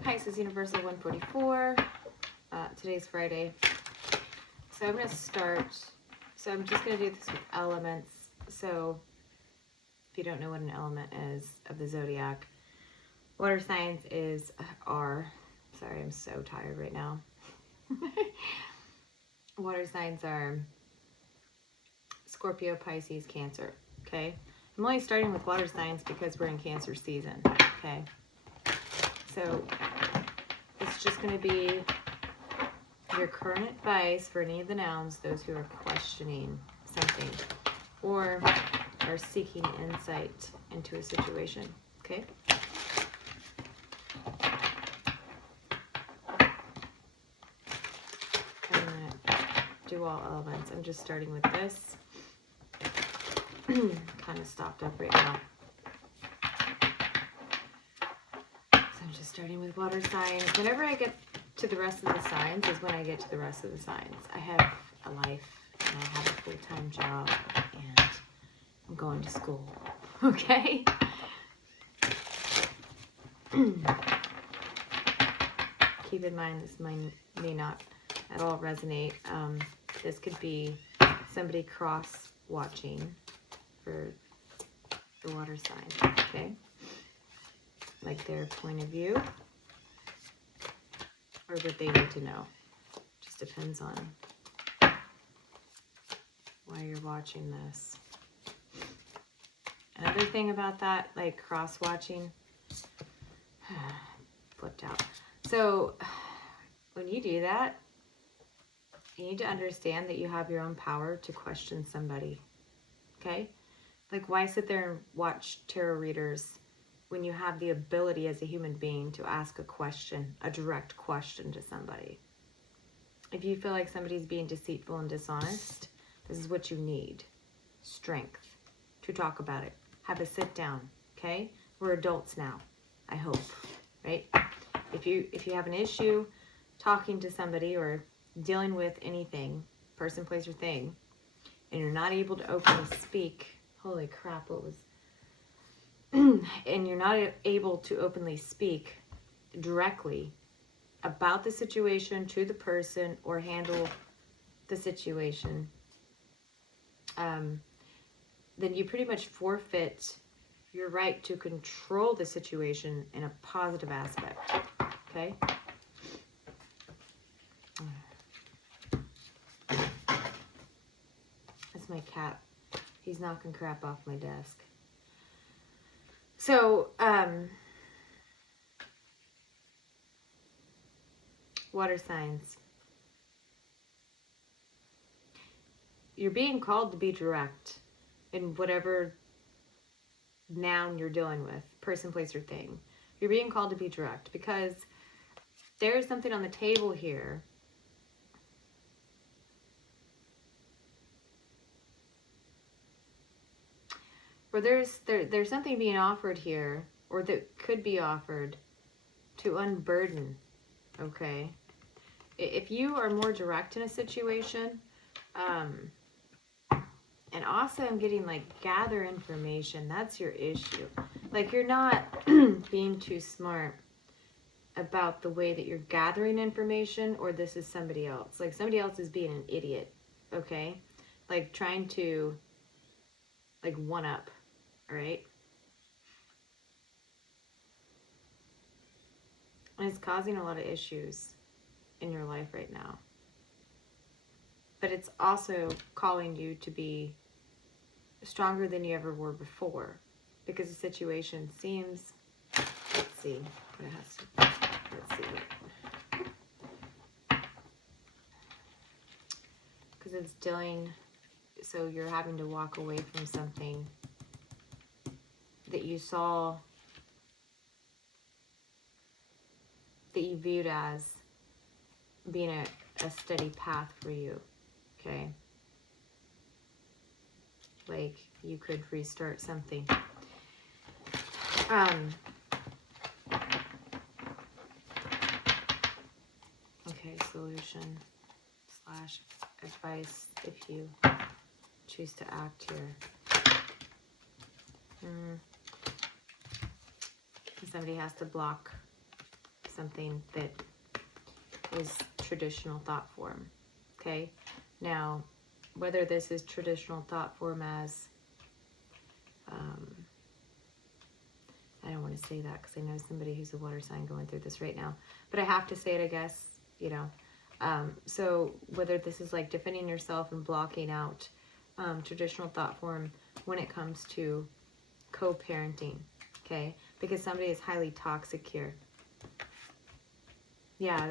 Pisces Universal 144. Today's Friday. So I'm going to start. So I'm just going to do this with elements. So if you don't know what an element is of the zodiac, water signs are. Sorry, I'm so tired right now. Water signs are Scorpio, Pisces, Cancer. Okay. I'm only starting with water signs because we're in Cancer season. Okay. So it's just going to be your current advice for any of the nouns, those who are questioning something or are seeking insight into a situation. Okay? I'm going to do all elements. I'm just starting with this. Kind of stopped up right now. So I'm just starting with water signs. Whenever I get to the rest of the signs is when I get to the rest of the signs. I have a life and I have a full-time job and I'm going to school. Okay? Keep in mind this may not at all resonate. This could be somebody cross-watching for the water sign. Okay? Like their point of view. Or what they need to know. Just depends on why you're watching this. Another thing about that, like cross-watching, flipped out. So when you do that, you need to understand that you have your own power to question somebody. Okay? Like why sit there and watch tarot readers when you have the ability as a human being to ask a question, a direct question to somebody? If you feel like somebody's being deceitful and dishonest, this is what you need. Strength to talk about it. Have a sit down, okay? We're adults now, I hope, right? If you have an issue talking to somebody or dealing with anything, person, place, or thing, and you're not able to openly speak, holy crap, what was... and you're not able to openly speak directly about the situation to the person or handle the situation, then you pretty much forfeit your right to control the situation in a positive aspect. Okay? That's my cat. He's knocking crap off my desk. So, water signs. You're being called to be direct in whatever noun you're dealing with, person, place, or thing. You're being called to be direct because there's something on the table here where there's something being offered here, or that could be offered to unburden, okay? If you are more direct in a situation, and also I'm getting like gather information, that's your issue. Like you're not being too smart about the way that you're gathering information, or this is somebody else. Like somebody else is being an idiot, okay? Like trying to like one up, all right? And it's causing a lot of issues in your life right now. But it's also calling you to be stronger than you ever were before, because the situation seems, let's see what it has to, let's see, because it's dealing, so you're having to walk away from something that you saw, that you viewed as being a steady path for you, okay? Like you could restart something. Okay, solution / advice if you choose to act here. Somebody has to block something that is traditional thought form. Okay? Now, whether this is traditional thought form as, I don't want to say that because I know somebody who's a water sign going through this right now, but I have to say it, I guess, you know. So whether this is like defending yourself and blocking out traditional thought form when it comes to co-parenting, okay? Because somebody is highly toxic here. Yeah,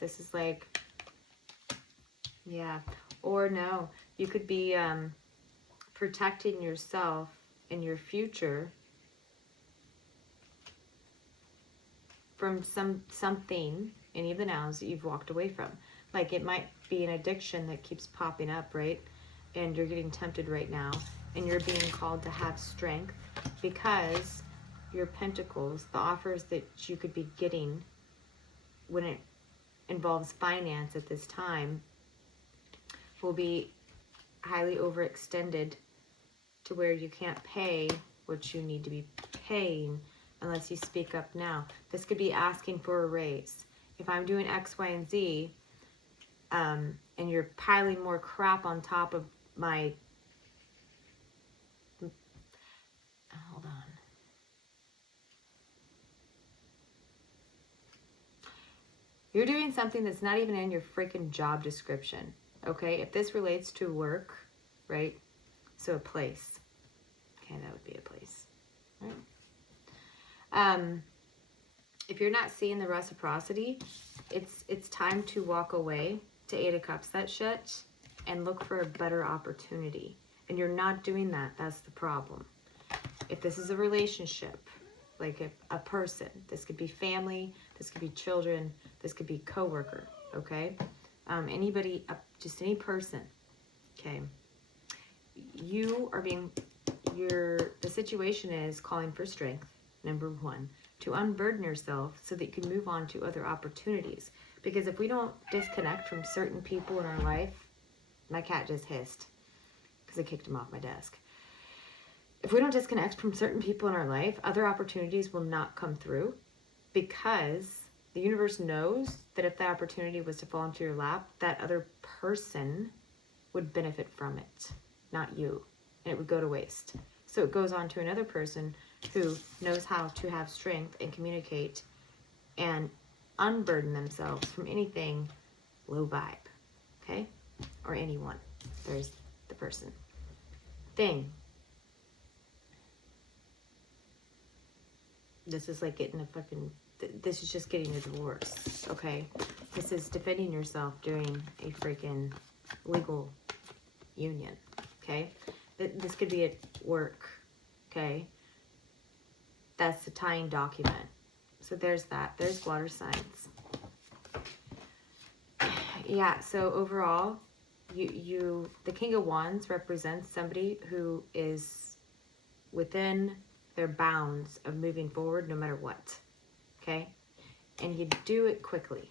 this is like, yeah. Or no, you could be protecting yourself and your future from something, any of the nouns that you've walked away from. Like it might be an addiction that keeps popping up, right? And you're getting tempted right now, and you're being called to have strength because your pentacles, the offers that you could be getting when it involves finance at this time, will be highly overextended to where you can't pay what you need to be paying unless you speak up now. This could be asking for a raise. If I'm doing X, Y, and Z, and you're piling more crap on top of my... Hold on. You're doing something that's not even in your freaking job description, okay? If this relates to work, right? So a place. Okay, that would be a place, right? If you're not seeing the reciprocity, it's time to walk away to 8 of Cups that shit and look for a better opportunity. And you're not doing that. That's the problem. If this is a relationship, like a person, this could be family, this could be children, this could be coworker, okay? Anybody, just any person, okay? You are being, the situation is calling for strength, number one, to unburden yourself so that you can move on to other opportunities. Because if we don't disconnect from certain people in our life, my cat just hissed because I kicked him off my desk. If we don't disconnect from certain people in our life, other opportunities will not come through because the universe knows that if that opportunity was to fall into your lap, that other person would benefit from it, not you, and it would go to waste. So it goes on to another person who knows how to have strength and communicate and unburden themselves from anything low vibe, okay? Or anyone. There's the person. Thing. This is like getting a fucking, this is just getting a divorce, okay? This is defending yourself during a freaking legal union, okay? This could be at work, okay? That's the tying document. So there's that. There's water signs. Yeah, so overall, the King of Wands represents somebody who is within their bounds of moving forward no matter what, okay? And you do it quickly.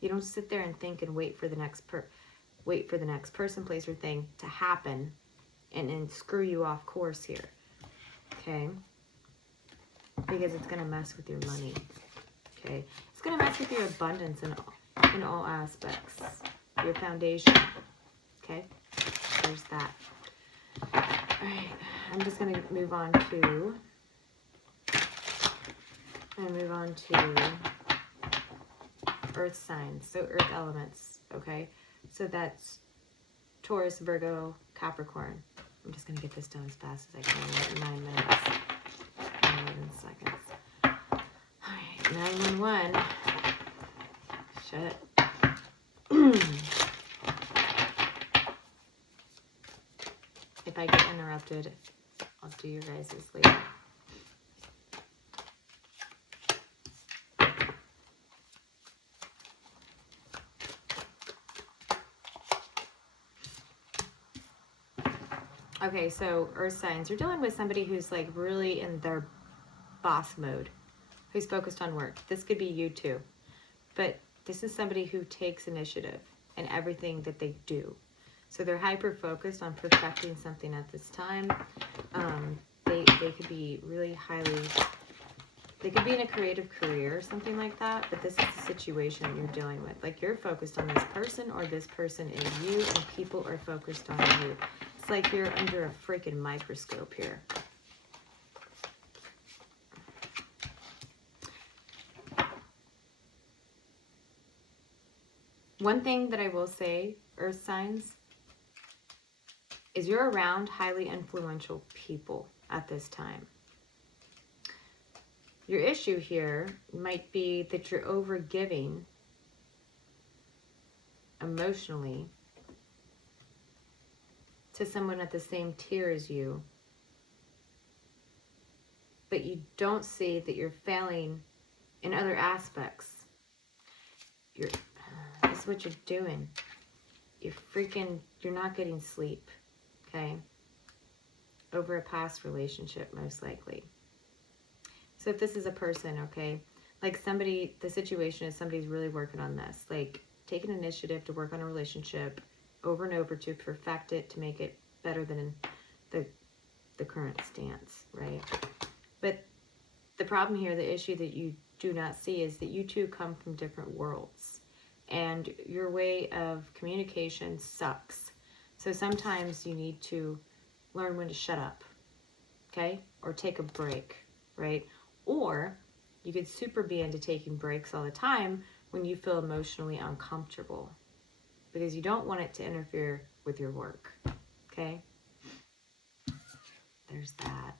You don't sit there and think and wait for the next person, place, or thing to happen and screw you off course here, okay? Because it's going to mess with your money, okay? It's going to mess with your abundance in all aspects, your foundation, okay? There's that. All right, I'm just going to move on to earth signs, so earth elements, okay? So that's Taurus, Virgo, Capricorn. I'm just going to get this done as fast as I can in 9 minutes, 11 seconds. All right, 911. Shit. If I get interrupted, I'll do your guys' later. Okay, so earth signs, you're dealing with somebody who's like really in their boss mode, who's focused on work. This could be you too, but this is somebody who takes initiative in everything that they do. So they're hyper focused on perfecting something at this time. They could be really highly They could be in a creative career or something like that, but this is the situation you're dealing with. Like, you're focused on this person, or this person is you, and people are focused on you. It's like you're under a freaking microscope here. One thing that I will say, Earth signs, is you're around highly influential people at this time. Your issue here might be that you're overgiving emotionally to someone at the same tier as you, but you don't see that you're failing in other aspects. This is what you're doing. You're not getting sleep, okay? Over a past relationship, most likely. So if this is a person, okay, like somebody, the situation is somebody's really working on this, like take an initiative to work on a relationship over and over to perfect it, to make it better than the current stance, right? But the problem here, the issue that you do not see, is that you two come from different worlds, and your way of communication sucks. So sometimes you need to learn when to shut up, okay? Or take a break, right? Or you could super be into taking breaks all the time when you feel emotionally uncomfortable, because you don't want it to interfere with your work, okay? There's that.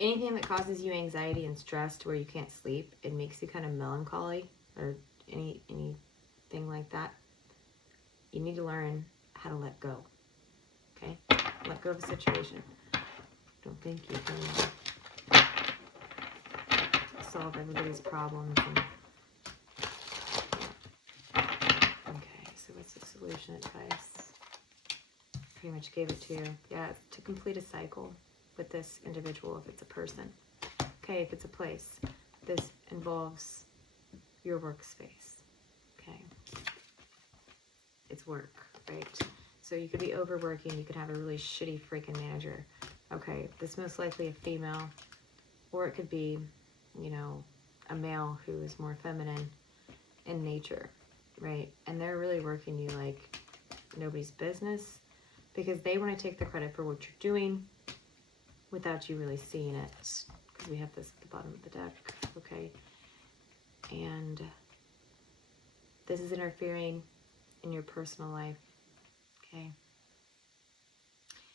Anything that causes you anxiety and stress to where you can't sleep, it makes you kind of melancholy, or anything like that, you need to learn how to let go, okay? Let go of a situation. Don't think you can solve everybody's problems. Okay, so what's the solution advice? Pretty much gave it to you. Yeah, to complete a cycle with this individual, if it's a person. Okay, if it's a place, this involves your workspace. Okay, it's work, right? So you could be overworking, you could have a really shitty freaking manager. Okay, this most likely a female, or it could be, you know, a male who is more feminine in nature, right? And they're really working you like nobody's business, because they want to take the credit for what you're doing without you really seeing it, because we have this at the bottom of the deck, okay? And this is interfering in your personal life, okay?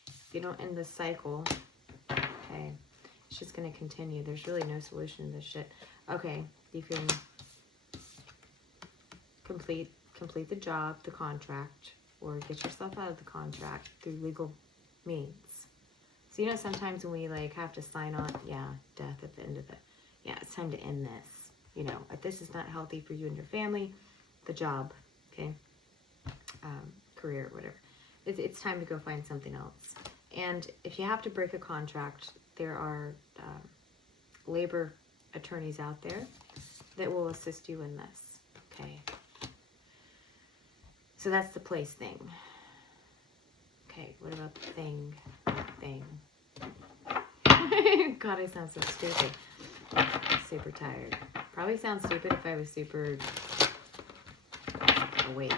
If you don't end this cycle, okay, it's just going to continue. There's really no solution to this shit. Okay, you can complete the job, the contract, or get yourself out of the contract through legal means. So, you know, sometimes when we like have to sign on, yeah, death at the end of it. Yeah, it's time to end this. You know, if this is not healthy for you and your family, the job, okay, career, whatever. It's time to go find something else. And if you have to break a contract, there are labor attorneys out there that will assist you in this, okay? So that's the place thing. Okay, what about the thing? God, I sound so stupid. Super tired. Probably sound stupid if I was super awake.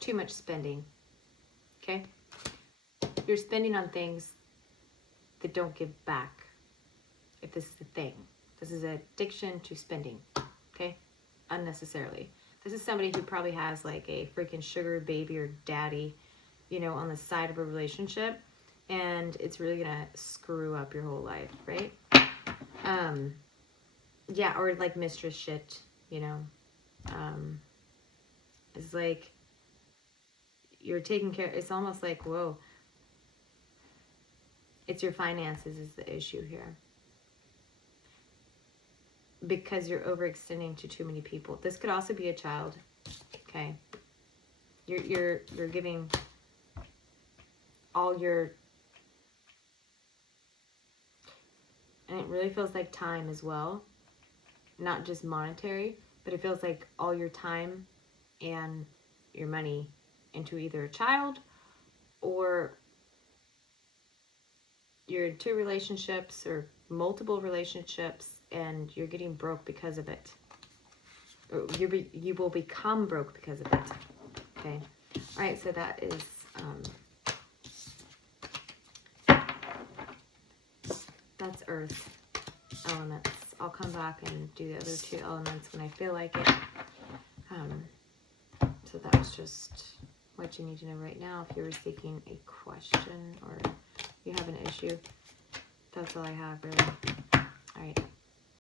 Too much spending, okay? You're spending on things that don't give back, if this is the thing. This is an addiction to spending, okay? Unnecessarily. This is somebody who probably has like a freaking sugar baby or daddy, you know, on the side of a relationship, and it's really gonna screw up your whole life, right? Yeah, or like mistress shit, you know. It's like you're taking care, it's almost like, whoa, it's your finances is the issue here, because you're overextending to too many people. This could also be a child, okay? You're giving all your, and it really feels like time as well, not just monetary, but it feels like all your time and your money into either a child, or you're in 2 relationships or multiple relationships and you're getting broke because of it. Or you will become broke because of it. Okay. All right. So that is, that's earth elements. I'll come back and do the other 2 elements when I feel like it. So that's just what you need to know right now. If you were seeking a question or you have an issue, that's all I have really. All right.